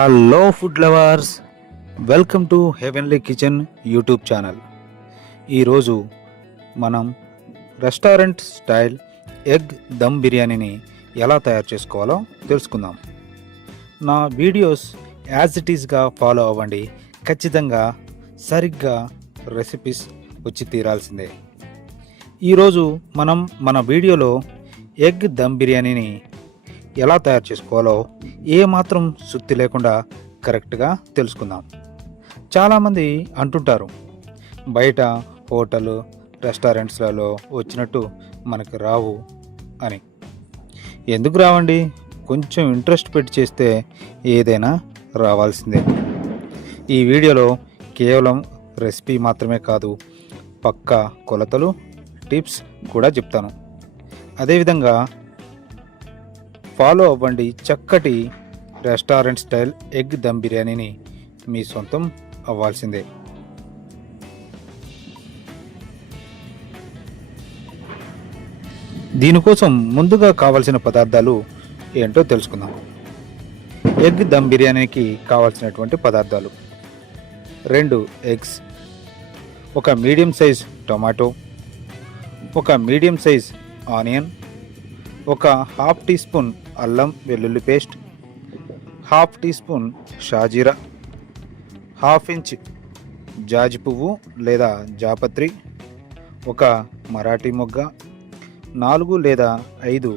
Hello food lovers welcome to Heavenly Kitchen YouTube channel. ఈరోజు మనం restaurant style egg dum బిర్యానీని ఎలా తయారు చేసుకోవాలో తెలుసుకుందాం. నా వీడియోస్ యాజ్ ఇట్ ఈస్గా ఫాలో అవ్వండి. ఖచ్చితంగా సరిగ్గా రెసిపీస్ వచ్చి తీరాల్సిందే. ఈరోజు మనం మన వీడియోలో ఎగ్ దమ్ బిర్యానీని ఎలా తయారు చేసుకోవాలో ఏమాత్రం సుత్తి లేకుండా కరెక్ట్గా తెలుసుకుందాం. చాలామంది అంటుంటారు బయట హోటల్ రెస్టారెంట్స్లలో వచ్చినట్టు మనకు రావు అని. ఎందుకు రావండి? కొంచెం ఇంట్రెస్ట్ పెట్టి చేస్తే ఏదైనా రావాల్సిందే. ఈ వీడియోలో కేవలం రెసిపీ మాత్రమే కాదు పక్క కొలతలు టిప్స్ కూడా చెప్తాను. అదేవిధంగా ఫాలో అవ్వండి చక్కటి రెస్టారెంట్ స్టైల్ ఎగ్ దమ్ బిర్యానీని మీ సొంతం అవ్వాల్సిందే. దీనికోసం ముందుగా కావలసిన పదార్థాలు ఏంటో తెలుసుకుందాం. ఎగ్ దమ్ బిర్యానీకి కావాల్సినటువంటి పదార్థాలు. రెండు ఎగ్స్ ఒక మీడియం సైజ్ టొమాటో ఒక మీడియం సైజ్ ఆనియన్ ఒక హాఫ్ టీ స్పూన్ అల్లం వెల్లుల్లి పేస్ట్ హాఫ్ టీ స్పూన్ షాజీరా హాఫ్ ఇంచ్ జాజి పువ్వు లేదా జాపత్రి ఒక మరాఠీ మొగ్గ నాలుగు లేదా ఐదు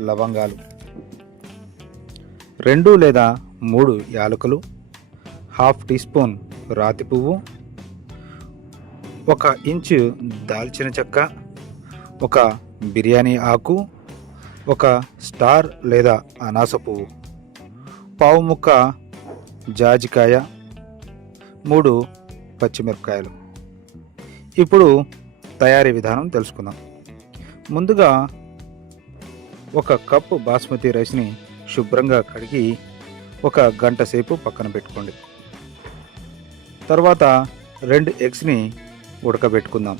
లవంగాలు రెండు లేదా మూడు యాలకులు హాఫ్ టీ స్పూన్ రాతి పువ్వు ఒక ఇంచు దాల్చిన చెక్క ఒక బిర్యానీ ఆకు ఒక స్టార్ లేదా అనాస పువ్వు పావు ముక్క జాజికాయ. మూడు పచ్చిమిరపకాయలు. ఇప్పుడు తయారీ విధానం తెలుసుకుందాం. ముందుగా ఒక కప్పు బాస్మతి రైస్ని శుభ్రంగా కడిగి ఒక గంట సేపు పక్కన పెట్టుకోండి. తర్వాత రెండు ఎగ్స్ని ఉడకబెట్టుకుందాం.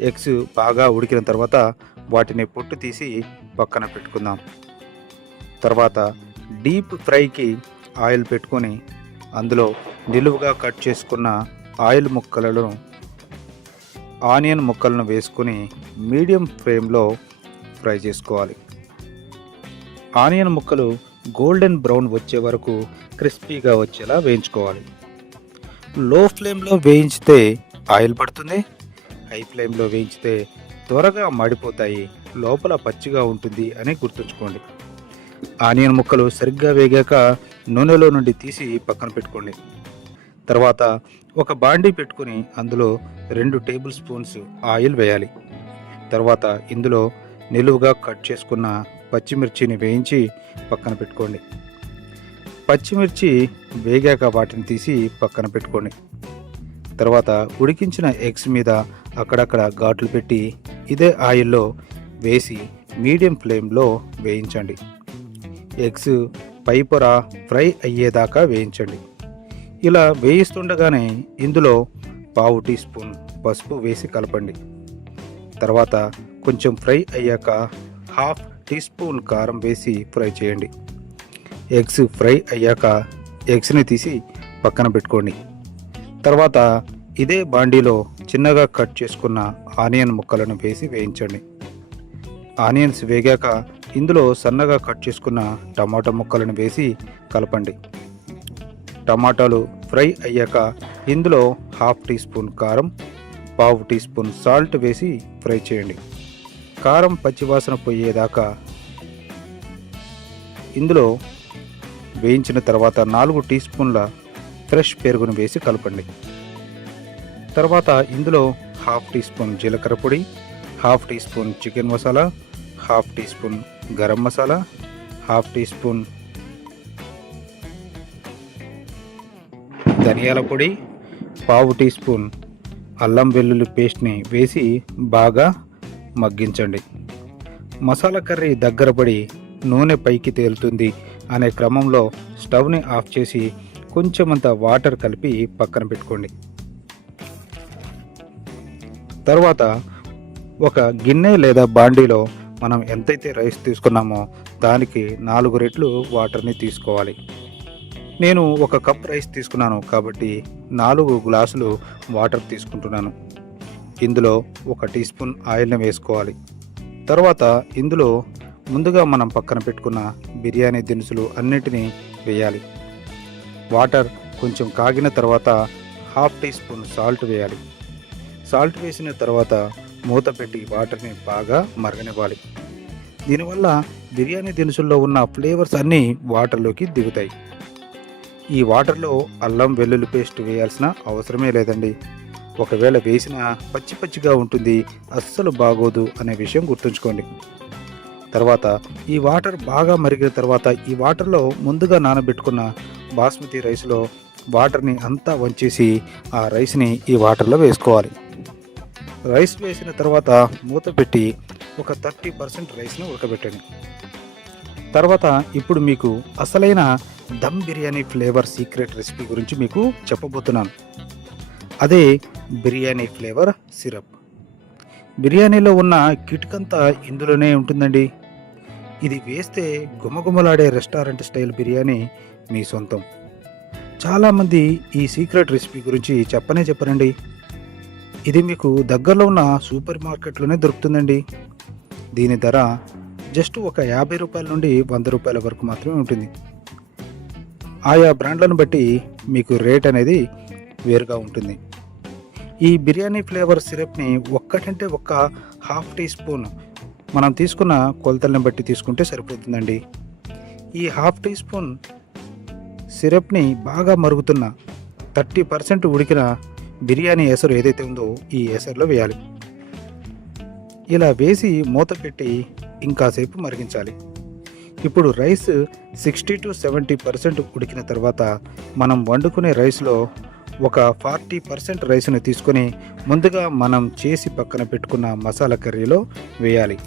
ఎగ్స్ బాగా ఉడికిన తర్వాత వాటిని పొట్టు తీసి పక్కన పెట్టుకుందాం. తర్వాత డీప్ ఫ్రైకి ఆయిల్ పెట్టుకొని అందులో నిలువుగా కట్ చేసుకున్న ఆయిల్ ముక్కలను ఆనియన్ ముక్కలను వేసుకొని మీడియం ఫ్లేమ్లో ఫ్రై చేసుకోవాలి. ఆనియన్ ముక్కలు గోల్డెన్ బ్రౌన్ వచ్చే వరకు క్రిస్పీగా వచ్చేలా వేయించుకోవాలి. లో ఫ్లేమ్లో వేయించితే ఆయిల్ పడుతుంది హై ఫ్లేమ్లో వేయించితే త్వరగా మాడిపోతాయి. లోపల పచ్చిగా ఉంటుంది అని గుర్తుంచుకోండి. ఆనియన్ ముక్కలు సరిగ్గా వేగాక నూనెలో నుండి తీసి పక్కన పెట్టుకోండి. తర్వాత ఒక బాండీ పెట్టుకుని అందులో రెండు టేబుల్ స్పూన్స్ ఆయిల్ వేయాలి. తర్వాత ఇందులో నిలువుగా కట్ చేసుకున్న పచ్చిమిర్చిని వేయించి పక్కన పెట్టుకోండి. పచ్చిమిర్చి వేగాక వాటిని తీసి పక్కన పెట్టుకోండి. తర్వాత ఉడికించిన ఎగ్స్ మీద అక్కడక్కడ ఘాట్లు పెట్టి ఇదే ఆయిల్లో వేసి మీడియం ఫ్లేమ్లో వేయించండి. ఎగ్స్ పై పొర ఫ్రై అయ్యేదాకా వేయించండి. ఇలా వేయిస్తుండగానే ఇందులో పావు టీ స్పూన్ పసుపు వేసి కలపండి. తర్వాత కొంచెం ఫ్రై అయ్యాక హాఫ్ టీ స్పూన్ కారం వేసి ఫ్రై చేయండి. ఎగ్స్ ఫ్రై అయ్యాక ఎగ్స్ని తీసి పక్కన పెట్టుకోండి. తర్వాత ఇదే బాండీలో చిన్నగా కట్ చేసుకున్న ఆనియన్ ముక్కలను వేసి వేయించండి. ఆనియన్స్ వేగాక ఇందులో సన్నగా కట్ చేసుకున్న టమాటా ముక్కలను వేసి కలపండి. టమాటాలు ఫ్రై అయ్యాక ఇందులో హాఫ్ టీ స్పూన్ కారం పావు టీ స్పూన్ సాల్ట్ వేసి ఫ్రై చేయండి. కారం పచ్చివాసన పోయేదాకా ఇందులో వేయించిన తర్వాత నాలుగు టీ స్పూన్ల ఫ్రెష్ పెరుగును వేసి కలపండి. తర్వాత ఇందులో హాఫ్ టీ స్పూన్ జీలకర్ర పొడి half teaspoon chicken masala half teaspoon garam masala half teaspoon ధనియాల పొడి పావు టీ స్పూన్ అల్లం వెల్లుల్లి పేస్ట్ని వేసి బాగా మగ్గించండి. మసాలా కర్రీ దగ్గర పడి నూనె పైకి తేలుతుంది అనే క్రమంలో స్టవ్ని ఆఫ్ చేసి కొంచెమంత వాటర్ కలిపి పక్కన పెట్టుకోండి. తర్వాత ఒక గిన్నె లేదా బాండీలో మనం ఎంతైతే రైస్ తీసుకున్నామో దానికి నాలుగు రెట్లు వాటర్ని తీసుకోవాలి. నేను ఒక కప్ రైస్ తీసుకున్నాను కాబట్టి నాలుగు గ్లాసులు వాటర్ తీసుకుంటున్నాను. ఇందులో ఒక టీ స్పూన్ ఆయిల్ని వేసుకోవాలి. తర్వాత ఇందులో ముందుగా మనం పక్కన పెట్టుకున్న బిర్యానీ దినుసులు అన్నిటినీ వేయాలి. వాటర్ కొంచెం కాగిన తర్వాత హాఫ్ టీ స్పూన్ సాల్ట్ వేయాలి. సాల్ట్ వేసిన తర్వాత మూత పెట్టి వాటర్ని బాగా మరగనివ్వాలి. దీనివల్ల బిర్యానీ దినుసుల్లో ఉన్న ఫ్లేవర్స్ అన్నీ వాటర్లోకి దిగుతాయి. ఈ వాటర్లో అల్లం వెల్లుల్లి పేస్ట్ వేయాల్సిన అవసరమే లేదండి. ఒకవేళ వేసిన పచ్చి పచ్చిగా ఉంటుంది అస్సలు బాగోదు అనే విషయం గుర్తుంచుకోండి. తర్వాత ఈ వాటర్ బాగా మరిగిన తర్వాత ఈ వాటర్లో ముందుగా నానబెట్టుకున్న బాస్మతి రైస్లో వాటర్ని అంతా వంచేసి ఆ రైస్ని ఈ వాటర్లో వేసుకోవాలి. రైస్ వేసిన తర్వాత మూత పెట్టి ఒక థర్టీ పర్సెంట్ రైస్ను ఉడకబెట్టండి. తర్వాత ఇప్పుడు మీకు అసలైన dum biryani flavour secret recipe గురించి మీకు చెప్పబోతున్నాను. అదే బిర్యానీ ఫ్లేవర్ సిరప్. బిర్యానీలో ఉన్న కిట్కంతా ఇందులోనే ఉంటుందండి. ఇది వేస్తే గుమగుమలాడే రెస్టారెంట్ స్టైల్ బిర్యానీ మీ సొంతం. చాలామంది ఈ సీక్రెట్ రెసిపీ గురించి చెప్పనే చెప్పరండి. ఇది మీకు దగ్గరలో ఉన్న సూపర్ మార్కెట్లోనే దొరుకుతుందండి. దీని ధర జస్ట్ ఒక యాభై రూపాయల నుండి వంద రూపాయల వరకు మాత్రమే ఉంటుంది. ఆయా బ్రాండ్లను బట్టి మీకు రేట్ అనేది వేరుగా ఉంటుంది. ఈ బిర్యానీ ఫ్లేవర్ సిరప్ని ఒక్కటంటే ఒక్క హాఫ్ టీ స్పూన్ మనం తీసుకున్న కొలతలను బట్టి తీసుకుంటే సరిపోతుందండి. ఈ హాఫ్ టీ స్పూన్ సిరప్ని బాగా మరుగుతున్న థర్టీ పర్సెంట్ ఉడికిన బిర్యానీ ఎసరు ఏదైతే ఉందో ఈ ఎసరులో వేయాలి. ఇలా వేసి మూత పెట్టి ఇంకాసేపు మరిగించాలి. ఇప్పుడు rice sixty to seventy percent ఉడికిన తర్వాత మనం వండుకునే రైస్లో ఒక ఫార్టీ పర్సెంట్ రైస్ను తీసుకొని ముందుగా మనం చేసి పక్కన పెట్టుకున్న మసాలా కర్రీలో వేయాలి.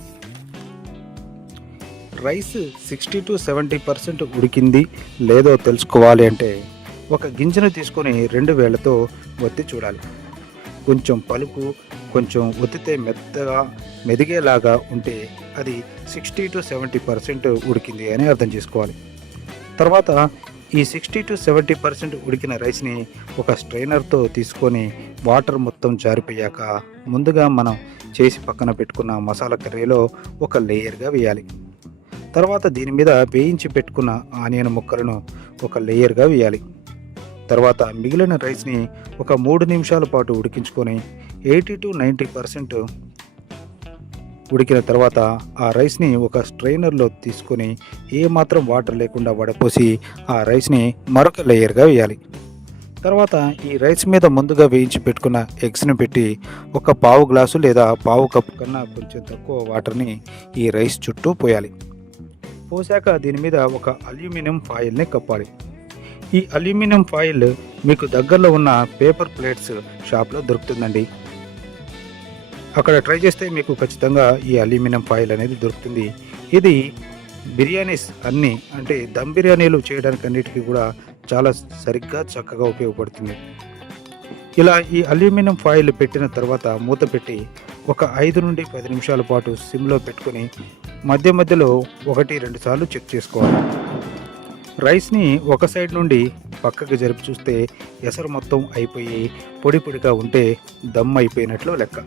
Rice sixty to seventy percent ఉడికింది లేదో తెలుసుకోవాలి అంటే ఒక గింజను తీసుకొని రెండు వేళ్ళతో ఒత్తి చూడాలి. కొంచెం పలుకు కొంచెం ఒత్తితే మెత్తగా మెదిగేలాగా ఉంటే అది సిక్స్టీ టు సెవెంటీ పర్సెంట్ ఉడికింది అని అర్థం చేసుకోవాలి. తర్వాత ఈ సిక్స్టీ టు సెవెంటీ పర్సెంట్ ఉడికిన రైస్ని ఒక స్ట్రైనర్తో తీసుకొని వాటర్ మొత్తం జారిపోయాక ముందుగా మనం చేసి పక్కన పెట్టుకున్న మసాలా కర్రీలో ఒక లేయర్గా వేయాలి. తర్వాత దీని మీద వేయించి పెట్టుకున్న ఆనియన్ ముక్కలను ఒక లేయర్గా వేయాలి. తర్వాత మిగిలిన రైస్ని ఒక మూడు నిమిషాల పాటు ఉడికించుకొని ఎయిటీ టు నైంటీ పర్సెంట్ ఉడికిన తర్వాత ఆ రైస్ని ఒక స్ట్రైనర్లో తీసుకొని ఏ మాత్రం వాటర్ లేకుండా వడపోసి ఆ రైస్ని మరొక లేయర్గా వేయాలి. తర్వాత ఈ రైస్ మీద ముందుగా వేయించి పెట్టుకున్న ఎగ్స్ని పెట్టి ఒక పావు గ్లాసు లేదా పావు కప్పు కన్నా కొంచెం తక్కువ వాటర్ని ఈ రైస్ చుట్టూ పోయాలి. పోసాక దీని మీద ఒక అల్యూమినియం ఫాయిల్ని కప్పాలి. ఈ అల్యూమినియం ఫాయిల్ మీకు దగ్గరలో ఉన్న పేపర్ ప్లేట్స్ షాప్లో దొరుకుతుందండి. అక్కడ ట్రై చేస్తే మీకు ఖచ్చితంగా ఈ అల్యూమినియం ఫాయిల్ అనేది దొరుకుతుంది. ఇది బిర్యానీస్ అన్నీ అంటే దమ్ బిర్యానీలు చేయడానికి అన్నిటికీ కూడా చాలా సరిగ్గా చక్కగా ఉపయోగపడుతుంది. ఇలా ఈ అల్యూమినియం ఫాయిల్ పెట్టిన తర్వాత మూత పెట్టి ఒక ఐదు నుండి పది నిమిషాల పాటు సిమ్లో పెట్టుకొని మధ్య మధ్యలో ఒకటి రెండు సార్లు చెక్ చేసుకోవాలి. రైస్ని ఒక సైడ్ నుండి పక్కకి జరిపి చూస్తే ఎసరు మొత్తం అయిపోయి పొడి పొడిగా ఉంటే దమ్ అయిపోయినట్లు లెక్క.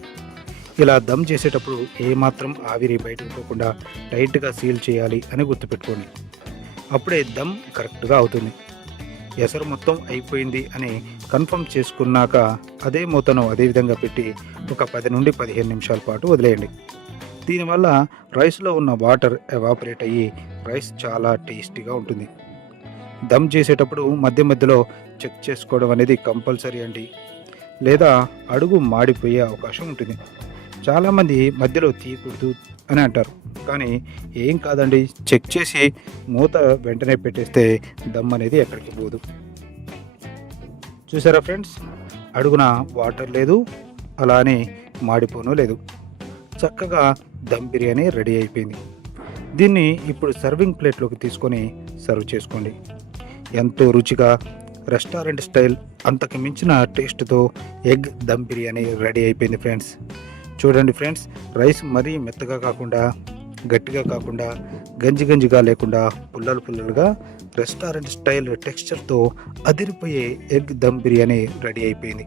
ఇలా దమ్ చేసేటప్పుడు ఏమాత్రం ఆవిరి బయటకు పోకుండా టైట్గా సీల్ చేయాలి అని గుర్తుపెట్టుకోండి. అప్పుడే దమ్ కరెక్ట్గా అవుతుంది. ఎసరు మొత్తం అయిపోయింది అని కన్ఫర్మ్ చేసుకున్నాక అదే మూతను అదే విధంగా పెట్టి ఒక పది నుండి పదిహేను నిమిషాల పాటు వదిలేయండి. దీనివల్ల రైస్లో ఉన్న వాటర్ ఎవాపరేట్ అయ్యి రైస్ చాలా టేస్టీగా ఉంటుంది. దమ్ చేసేటప్పుడు మధ్య మధ్యలో చెక్ చేసుకోవడం అనేది కంపల్సరీ అండి. లేదా అడుగు మాడిపోయే అవకాశం ఉంటుంది. చాలామంది మధ్యలో తీయకూడదు అని అంటారు. కానీ ఏం కాదండి చెక్ చేసి మూత వెంటనే పెట్టేస్తే దమ్ అనేది ఎక్కడికి పోదు. చూసారా ఫ్రెండ్స్? అడుగున వాటర్ లేదు అలానే మాడిపోను లేదు. చక్కగా దమ్ బిర్యానీ రెడీ అయిపోయింది. దీన్ని ఇప్పుడు సర్వింగ్ ప్లేట్లోకి తీసుకొని సర్వ్ చేసుకోండి. ఎంతో రుచిగా రెస్టారెంట్ స్టైల్ అంతకు మించిన టేస్ట్తో ఎగ్ దమ్ బిర్యానీ రెడీ అయిపోయింది ఫ్రెండ్స్. చూడండి ఫ్రెండ్స్ రైస్ మరీ మెత్తగా కాకుండా గట్టిగా కాకుండా గంజి గంజిగా లేకుండా పుల్లలు పుల్లలుగా రెస్టారెంట్ స్టైల్ టెక్స్చర్తో అదిరిపోయే ఎగ్ దమ్ బిర్యానీ రెడీ అయిపోయింది.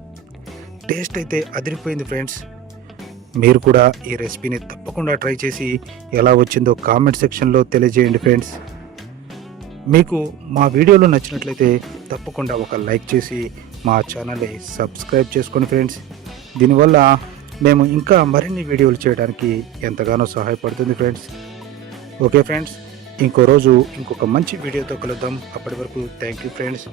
టేస్ట్ అయితే అదిరిపోయింది ఫ్రెండ్స్. మీరు కూడా ఈ రెసిపీని తప్పకుండా ట్రై చేసి ఎలా వచ్చిందో కామెంట్ సెక్షన్లో తెలియజేయండి ఫ్రెండ్స్. మీకు మా వీడియోలు నచ్చినట్లయితే తప్పకుండా ఒక లైక్ చేసి మా ఛానల్ని సబ్స్క్రైబ్ చేసుకోండి ఫ్రెండ్స్. దీనివల్ల మేము ఇంకా మరిన్ని వీడియోలు చేయడానికి ఎంతగానో సహాయపడుతుంది ఫ్రెండ్స్. ఓకే ఫ్రెండ్స్ ఇంకో రోజు ఇంకొక మంచి వీడియోతో కలుద్దాం. అప్పటి వరకు థ్యాంక్ యూ ఫ్రెండ్స్.